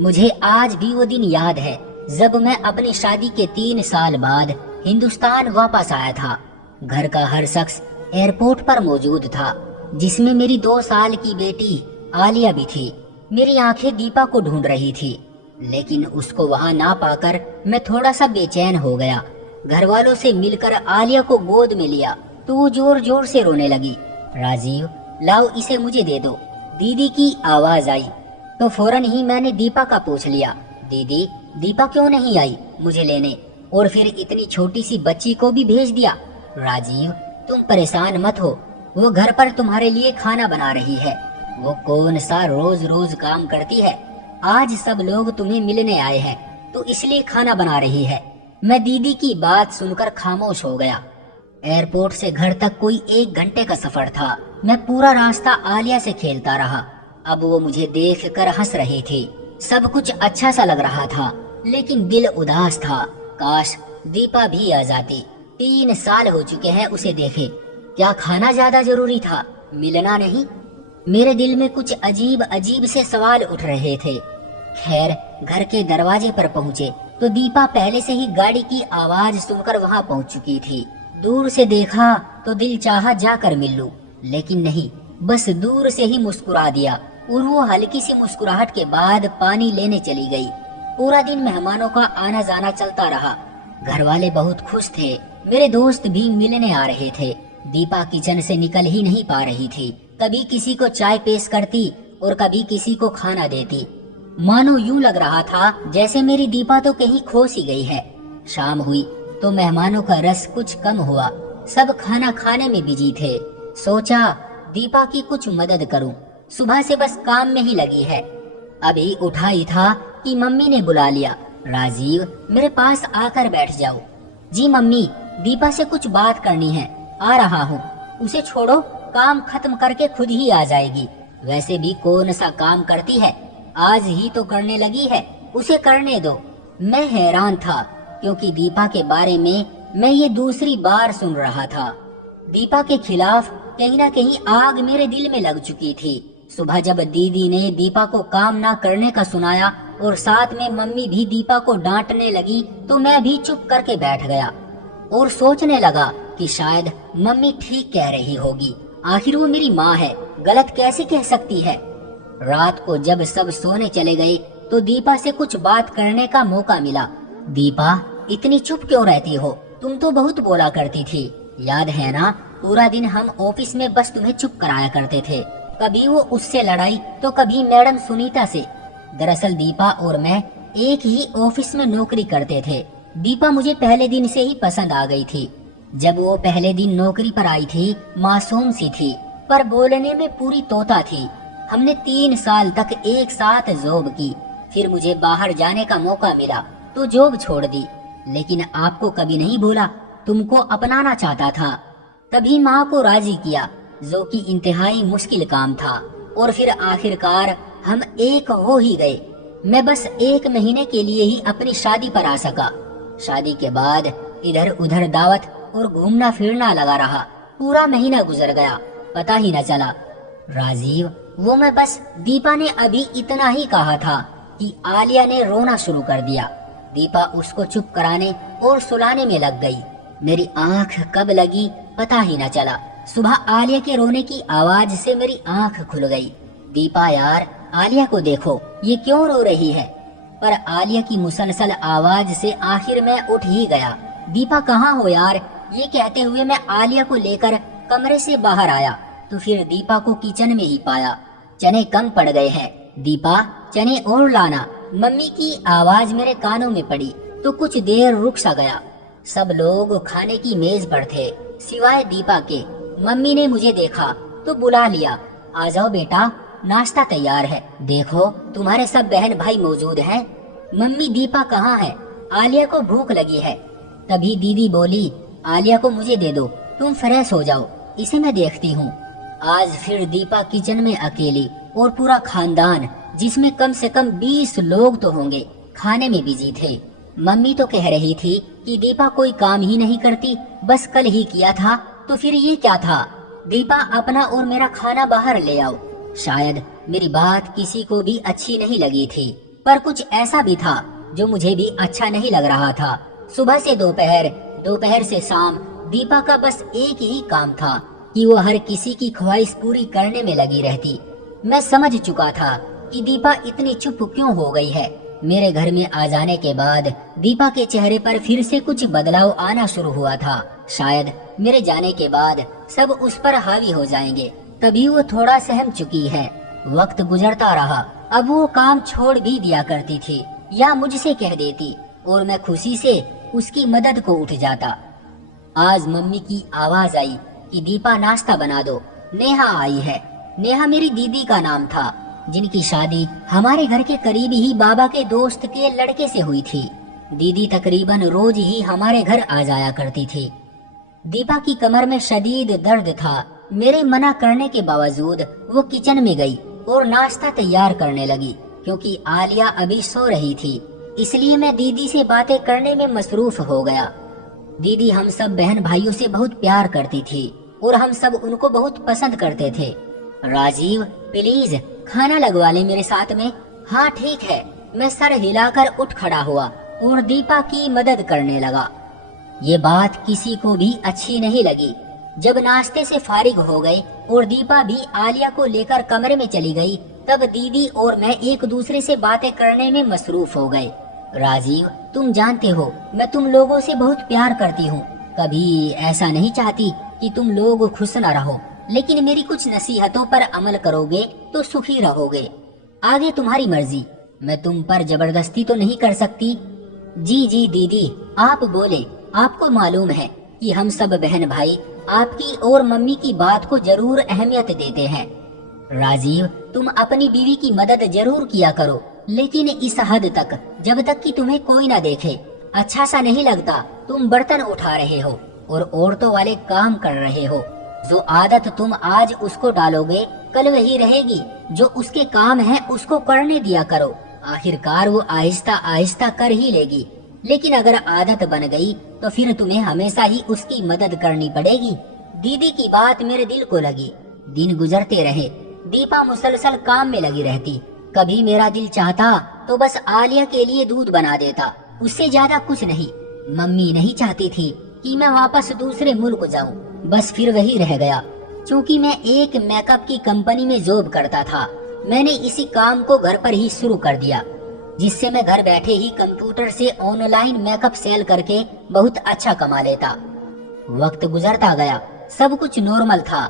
मुझे आज भी वो दिन याद है जब मैं अपनी शादी के 3 साल बाद हिंदुस्तान वापस आया था। घर का हर शख्स एयरपोर्ट पर मौजूद था, जिसमें मेरी 2 साल की बेटी आलिया भी थी। मेरी आंखें दीपा को ढूंढ रही थी, लेकिन उसको वहां ना पाकर मैं थोड़ा सा बेचैन हो गया। घर वालों से मिलकर आलिया को गोद में लिया तो वो जोर जोर से रोने लगी। राजीव, लाओ इसे मुझे दे दो, दीदी की आवाज आई। तो फौरन ही मैंने दीपा का पूछ लिया, दीदी दीपा क्यों नहीं आई मुझे लेने, और फिर इतनी छोटी सी बच्ची को भी भेज दिया। राजीव, तुम परेशान मत हो, वो घर पर तुम्हारे लिए खाना बना रही है। वो कौन सा रोज रोज काम करती है, आज सब लोग तुम्हें मिलने आए हैं तो इसलिए खाना बना रही है। मैं दीदी की बात सुनकर खामोश हो गया। एयरपोर्ट से घर तक कोई 1 घंटे का सफर था। मैं पूरा रास्ता आलिया से खेलता रहा। अब वो मुझे देखकर हंस रही थी। सब कुछ अच्छा सा लग रहा था, लेकिन दिल उदास था। काश दीपा भी आ जाती। 3 साल हो चुके हैं उसे देखे। क्या खाना ज्यादा जरूरी था, मिलना नहीं? मेरे दिल में कुछ अजीब अजीब से सवाल उठ रहे थे। खैर, घर के दरवाजे पर पहुँचे तो दीपा पहले से ही गाड़ी की आवाज सुनकर वहाँ पहुँच चुकी थी। दूर से देखा तो दिल चाहा जाकर मिल लूं, लेकिन नहीं, बस दूर से ही मुस्कुरा दिया और वो हल्की सी मुस्कुराहट के बाद पानी लेने चली गई। पूरा दिन मेहमानों का आना जाना चलता रहा। घर वाले बहुत खुश थे। मेरे दोस्त भी मिलने आ रहे थे। दीपा किचन से निकल ही नहीं पा रही थी। कभी किसी को चाय पेश करती और कभी किसी को खाना देती। मानो यूं लग रहा था जैसे मेरी दीपा तो कहीं खो सी गई है। शाम हुई तो मेहमानों का रस कुछ कम हुआ। सब खाना खाने में बिजी थे। सोचा दीपा की कुछ मदद करूं। सुबह से बस काम में ही लगी है। अभी उठा ही था कि मम्मी ने बुला लिया, राजीव मेरे पास आकर बैठ जाओ। जी मम्मी, दीपा से कुछ बात करनी है, आ रहा हूँ। उसे छोड़ो, काम खत्म करके खुद ही आ जाएगी। वैसे भी कौन सा काम करती है, आज ही तो करने लगी है, उसे करने दो। मैं हैरान था क्योंकि दीपा के बारे में मैं ये दूसरी बार सुन रहा था। दीपा के खिलाफ कहीं ना कहीं आग मेरे दिल में लग चुकी थी। सुबह जब दीदी ने दीपा को काम ना करने का सुनाया और साथ में मम्मी भी दीपा को डांटने लगी तो मैं भी चुप करके बैठ गया और सोचने लगा कि शायद मम्मी ठीक कह रही होगी। आखिर वो मेरी माँ है, गलत कैसे कह सकती है। रात को जब सब सोने चले गए तो दीपा से कुछ बात करने का मौका मिला। दीपा, इतनी चुप क्यों रहती हो? तुम तो बहुत बोला करती थी, याद है ना? पूरा दिन हम ऑफिस में बस तुम्हें चुप कराया करते थे। कभी वो उससे लड़ाई तो कभी मैडम सुनीता से। दरअसल दीपा और मैं एक ही ऑफिस में नौकरी करते थे। दीपा मुझे पहले दिन से ही पसंद आ गई थी। जब वो पहले दिन नौकरी पर आई थी, मासूम सी थी, पर बोलने में पूरी तोता थी। हमने 3 साल तक एक साथ जॉब की। फिर मुझे बाहर जाने का मौका मिला तो जॉब छोड़ दी, लेकिन आपको कभी नहीं भूला, तुमको अपनाना चाहता था। तभी माँ को राजी किया, जो कि इंतहाई मुश्किल काम था। और फिर आखिरकार हम एक हो ही गए। मैं बस 1 महीने के लिए ही अपनी शादी पर आ सका। शादी के बाद इधर उधर दावत और घूमना फिरना लगा रहा। पूरा महीना गुजर गया, पता ही न चला। राजीव, वो मैं बस दीपा ने अभी इतना ही कहा था कि आलिया ने रोना शुरू कर दिया। दीपा उसको चुप कराने और सुलाने में लग गई। मेरी आंख कब लगी पता ही न चला। सुबह आलिया के रोने की आवाज से मेरी आंख खुल गई। दीपा यार, आलिया को देखो, ये क्यों रो रही है? पर आलिया की मुसलसल आवाज से आखिर मैं उठ ही गया। दीपा कहाँ हो यार? ये कहते हुए मैं आलिया को लेकर कमरे से बाहर आया तो फिर दीपा को किचन में ही पाया। चने कम पड़ गए हैं, दीपा चने और लाना। मम्मी की आवाज मेरे कानों में पड़ी तो कुछ देर रुक सा गया। सब लोग खाने की मेज पर थे सिवाय दीपा के। मम्मी ने मुझे देखा तो बुला लिया, आ जाओ बेटा, नाश्ता तैयार है। देखो तुम्हारे सब बहन भाई मौजूद हैं। मम्मी, दीपा कहाँ है? आलिया को भूख लगी है। तभी दीदी बोली, आलिया को मुझे दे दो, तुम फ्रेश हो जाओ, इसे मैं देखती हूँ। आज फिर दीपा किचन में अकेली और पूरा खानदान, जिसमें कम से कम 20 लोग तो होंगे, खाने में बिजी थे। मम्मी तो कह रही थी कि दीपा कोई काम ही नहीं करती, बस कल ही किया था, तो फिर ये क्या था? दीपा, अपना और मेरा खाना बाहर ले आओ। शायद मेरी बात किसी को भी अच्छी नहीं लगी थी। पर कुछ ऐसा भी था जो मुझे भी अच्छा नहीं लग रहा था। सुबह से दोपहर, दोपहर से शाम दीपा का बस एक ही काम था कि वो हर किसी की ख्वाहिश पूरी करने में लगी रहती। मैं समझ चुका था कि दीपा इतनी चुप क्यों हो गई है। मेरे घर में आ जाने के बाद दीपा के चेहरे पर फिर से कुछ बदलाव आना शुरू हुआ था। शायद मेरे जाने के बाद सब उस पर हावी हो जाएंगे, तभी वो थोड़ा सहम चुकी है। वक्त गुजरता रहा, अब वो काम छोड़ भी दिया करती थी या मुझसे कह देती और मैं खुशी से उसकी मदद को उठ जाता। आज मम्मी की आवाज आई कि दीपा नाश्ता बना दो। नेहा आई है। नेहा मेरी दीदी का नाम था, जिनकी शादी हमारे घर के करीब ही बाबा के दोस्त के लड़के से हुई थी। दीदी तकरीबन रोज ही हमारे घर आ जाया करती थी। दीपा की कमर में शदीद दर्द था। मेरे मना करने के बावजूद वो किचन में गई और नाश्ता तैयार करने लगी। क्योंकि आलिया अभी सो रही थी, इसलिए मैं दीदी से बातें करने में मसरूफ हो गया। दीदी हम सब बहन भाइयों से बहुत प्यार करती थी और हम सब उनको बहुत पसंद करते थे। राजीव, प्लीज खाना लगवा ले मेरे साथ में। हाँ ठीक है। मैं सर हिलाकर उठ खड़ा हुआ और दीपा की मदद करने लगा। ये बात किसी को भी अच्छी नहीं लगी। जब नाश्ते से फारिग हो गए और दीपा भी आलिया को लेकर कमरे में चली गई, तब दीदी और मैं एक दूसरे से बातें करने में मसरूफ हो गए। राजीव, तुम जानते हो मैं तुम लोगों से बहुत प्यार करती हूँ। कभी ऐसा नहीं चाहती कि तुम लोग खुश न रहो, लेकिन मेरी कुछ नसीहतों पर अमल करोगे तो सुखी रहोगे। आगे तुम्हारी मर्जी, मैं तुम पर जबरदस्ती तो नहीं कर सकती। जी जी दीदी, आप बोले। आपको मालूम है कि हम सब बहन भाई आपकी और मम्मी की बात को जरूर अहमियत देते हैं। राजीव, तुम अपनी बीवी की मदद जरूर किया करो, लेकिन इस हद तक जब तक कि तुम्हें कोई ना देखे। अच्छा सा नहीं लगता तुम बर्तन उठा रहे हो और औरतों वाले काम कर रहे हो। जो आदत तुम आज उसको डालोगे कल वही रहेगी। जो उसके काम है उसको करने दिया करो, आखिरकार वो आहिस्ता आहिस्ता कर ही लेगी। लेकिन अगर आदत बन गई तो फिर तुम्हें हमेशा ही उसकी मदद करनी पड़ेगी। दीदी की बात मेरे दिल को लगी। दिन गुजरते रहे, दीपा मुसलसल काम में लगी रहती। कभी मेरा दिल चाहता तो बस आलिया के लिए दूध बना देता, उससे ज्यादा कुछ नहीं। मम्मी नहीं चाहती थी कि मैं वापस दूसरे मुल्क जाऊं, बस फिर वही रह गया। क्योंकि मैं एक मेकअप की कंपनी में जॉब करता था, मैंने इसी काम को घर पर ही शुरू कर दिया, जिससे मैं घर बैठे ही कंप्यूटर से ऑनलाइन मेकअप सेल करके बहुत अच्छा कमा लेता। वक्त गुजरता गया, सब कुछ नॉर्मल था।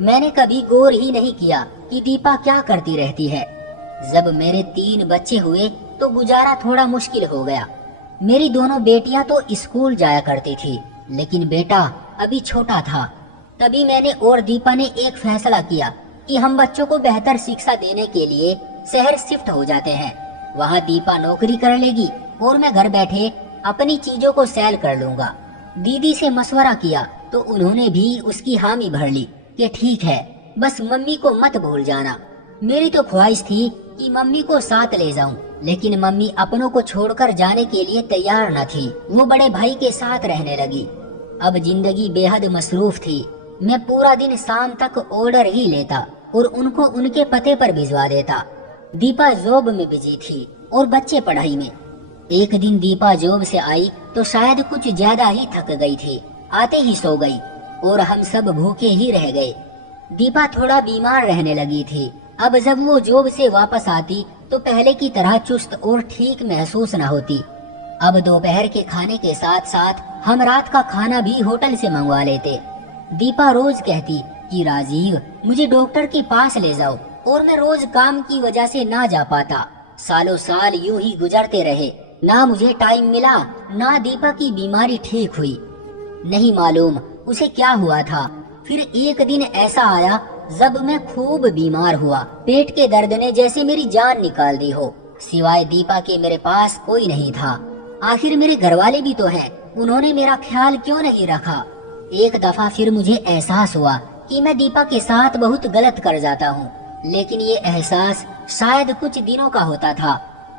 मैंने कभी गौर ही नहीं किया कि दीपा क्या करती रहती है। जब मेरे 3 बच्चे हुए तो गुजारा थोड़ा मुश्किल हो गया। मेरी दोनों बेटियां तो स्कूल जाया करती थी, लेकिन बेटा अभी छोटा था। तभी मैंने और दीपा ने एक फैसला किया कि हम बच्चों को बेहतर शिक्षा देने के लिए शहर शिफ्ट हो जाते हैं। वहाँ दीपा नौकरी कर लेगी और मैं घर बैठे अपनी चीजों को सेल कर लूंगा। दीदी से मशवरा किया तो उन्होंने भी उसकी हामी भर ली कि ठीक है, बस मम्मी को मत भूल जाना। मेरी तो ख्वाहिश थी कि मम्मी को साथ ले जाऊं, लेकिन मम्मी अपनों को छोड़कर जाने के लिए तैयार न थी। वो बड़े भाई के साथ रहने लगी। अब जिंदगी बेहद मसरूफ थी। मैं पूरा दिन शाम तक ऑर्डर ही लेता और उनको उनके पते पर भिजवा देता। दीपा जॉब में बिजी थी और बच्चे पढ़ाई में। एक दिन दीपा जॉब से आई तो शायद कुछ ज्यादा ही थक गई थी, आते ही सो गई और हम सब भूखे ही रह गए। दीपा थोड़ा बीमार रहने लगी थी। अब जब वो जॉब से वापस आती तो पहले की तरह चुस्त और ठीक महसूस न होती। अब दोपहर के खाने के साथ साथ हम रात का खाना भी होटल से मंगवा लेते। दीपा रोज कहती कि राजीव, मुझे डॉक्टर के पास ले जाओ, और मैं रोज काम की वजह से ना जा पाता। सालों साल यूं ही गुजरते रहे, ना मुझे टाइम मिला, ना दीपा की बीमारी ठीक हुई। नहीं मालूम उसे क्या हुआ था। फिर एक दिन ऐसा आया जब मैं खूब बीमार हुआ। पेट के दर्द ने जैसे मेरी जान निकाल दी हो। सिवाय दीपा के मेरे पास कोई नहीं था। आखिर मेरे घरवाले भी तो हैं, उन्होंने मेरा ख्याल क्यों नहीं रखा। एक दफा फिर मुझे एहसास हुआ कि मैं दीपा के साथ बहुत गलत कर जाता हूँ, लेकिन ये एहसास शायद कुछ दिनों का होता था।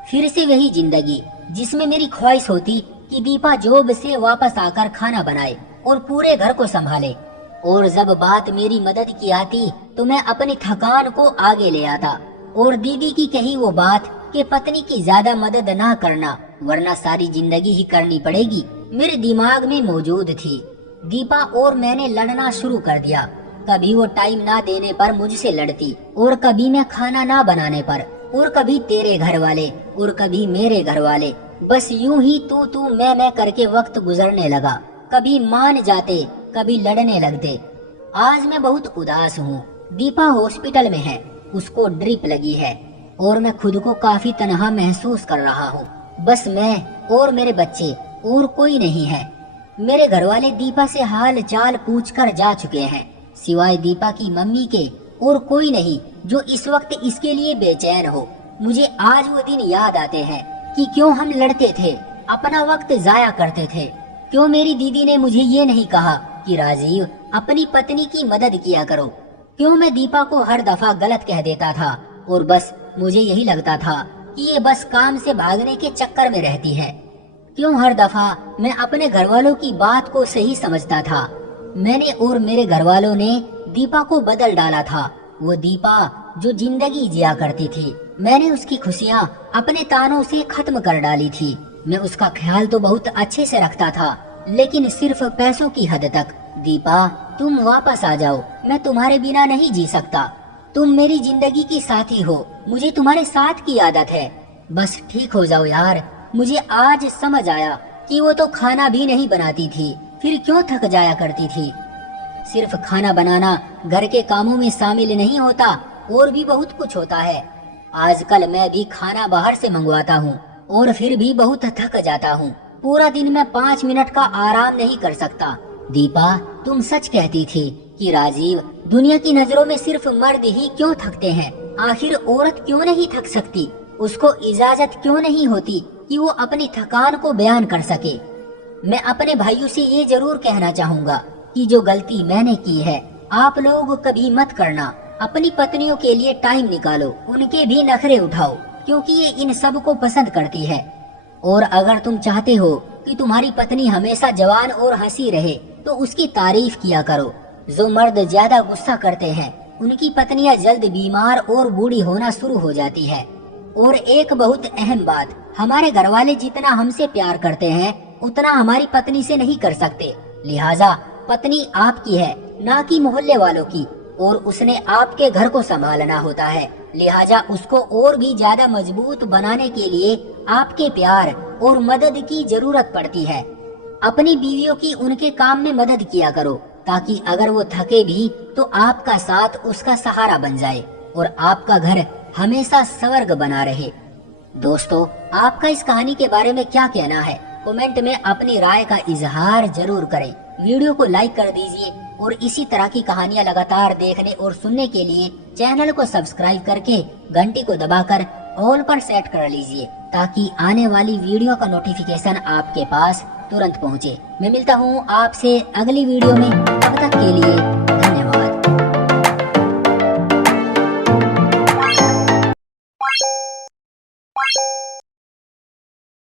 फिर से वही जिंदगी जिसमें मेरी ख्वाहिश होती कि दीपा जॉब से वापस आकर खाना बनाए और पूरे घर को संभाले। और जब बात मेरी मदद की आती तो मैं अपनी थकान को आगे ले आता और दीदी की कही वो बात कि पत्नी की ज्यादा मदद ना करना, वरना सारी जिंदगी ही करनी पड़ेगी, मेरे दिमाग में मौजूद थी। दीपा और मैंने लड़ना शुरू कर दिया। कभी वो टाइम ना देने पर मुझसे लड़ती, और कभी मैं खाना ना बनाने पर, और कभी तेरे घर वाले, और कभी मेरे घर वाले। बस यूं ही तू मैं करके वक्त गुजरने लगा। कभी मान जाते, कभी लड़ने लगते। आज मैं बहुत उदास हूँ। दीपा हॉस्पिटल में है, उसको ड्रिप लगी है, और मैं खुद को काफी तन्हा महसूस कर रहा हूँ। बस मैं और मेरे बच्चे, और कोई नहीं है। मेरे घर वाले दीपा से हाल चाल पूछ कर जा चुके हैं, सिवाय दीपा की मम्मी के और कोई नहीं जो इस वक्त इसके लिए बेचैन हो। मुझे आज वो दिन याद आते हैं कि क्यों हम लड़ते थे, अपना वक्त जाया करते थे। क्यों मेरी दीदी ने मुझे ये नहीं कहा कि राजीव, अपनी पत्नी की मदद किया करो। क्यों मैं दीपा को हर दफा गलत कह देता था, और बस मुझे यही लगता था कि ये बस काम से भागने के चक्कर में रहती है। क्यों हर दफा मैं अपने घर वालों की बात को सही समझता था। मैंने और मेरे घर वालों ने दीपा को बदल डाला था। वो दीपा जो जिंदगी जिया करती थी, मैंने उसकी खुशियाँ अपने तानों से खत्म कर डाली थी। मैं उसका ख्याल तो बहुत अच्छे से रखता था, लेकिन सिर्फ पैसों की हद तक। दीपा, तुम वापस आ जाओ, मैं तुम्हारे बिना नहीं जी सकता। तुम मेरी जिंदगी की साथी हो, मुझे तुम्हारे साथ की आदत है। बस ठीक हो जाओ यार। मुझे आज समझ आया कि वो तो खाना भी नहीं बनाती थी, फिर क्यों थक जाया करती थी। सिर्फ खाना बनाना घर के कामों में शामिल नहीं होता, और भी बहुत कुछ होता है। आजकल मैं भी खाना बाहर से मंगवाता हूँ, और फिर भी बहुत थक जाता हूँ। पूरा दिन मैं 5 मिनट का आराम नहीं कर सकता। दीपा, तुम सच कहती थी कि राजीव, दुनिया की नजरों में सिर्फ मर्द ही क्यों थकते हैं। आखिर औरत क्यों नहीं थक सकती? उसको इजाजत क्यों नहीं होती कि वो अपनी थकान को बयान कर सके? मैं अपने भाइयों से ये जरूर कहना चाहूँगा कि जो गलती मैंने की है, आप लोग कभी मत करना। अपनी पत्नियों के लिए टाइम निकालो, उनके भी नखरे उठाओ, क्योंकि ये इन सब को पसंद करती है। और अगर तुम चाहते हो कि तुम्हारी पत्नी हमेशा जवान और हंसी रहे, तो उसकी तारीफ किया करो। जो मर्द ज्यादा गुस्सा करते हैं, उनकी पत्नियां जल्द बीमार और बूढ़ी होना शुरू हो जाती है। और एक बहुत अहम बात, हमारे घर वाले जितना हमसे प्यार करते हैं, उतना हमारी पत्नी से नहीं कर सकते। लिहाजा पत्नी आपकी है, ना कि मोहल्ले वालों की, और उसने आपके घर को संभालना होता है। लिहाजा उसको और भी ज्यादा मजबूत बनाने के लिए आपके प्यार और मदद की जरूरत पड़ती है। अपनी बीवियों की उनके काम में मदद किया करो, ताकि अगर वो थके भी तो आपका साथ उसका सहारा बन जाए, और आपका घर हमेशा स्वर्ग बना रहे। दोस्तों, आपका इस कहानी के बारे में क्या कहना है? कमेंट में अपनी राय का इजहार जरूर करें। वीडियो को लाइक कर दीजिए, और इसी तरह की कहानियां लगातार देखने और सुनने के लिए चैनल को सब्सक्राइब करके घंटी को दबाकर ऑल पर सेट कर लीजिए, ताकि आने वाली वीडियो का नोटिफिकेशन आपके पास तुरंत पहुंचे। मैं मिलता हूं आपसे अगली वीडियो में, तब तक के लिए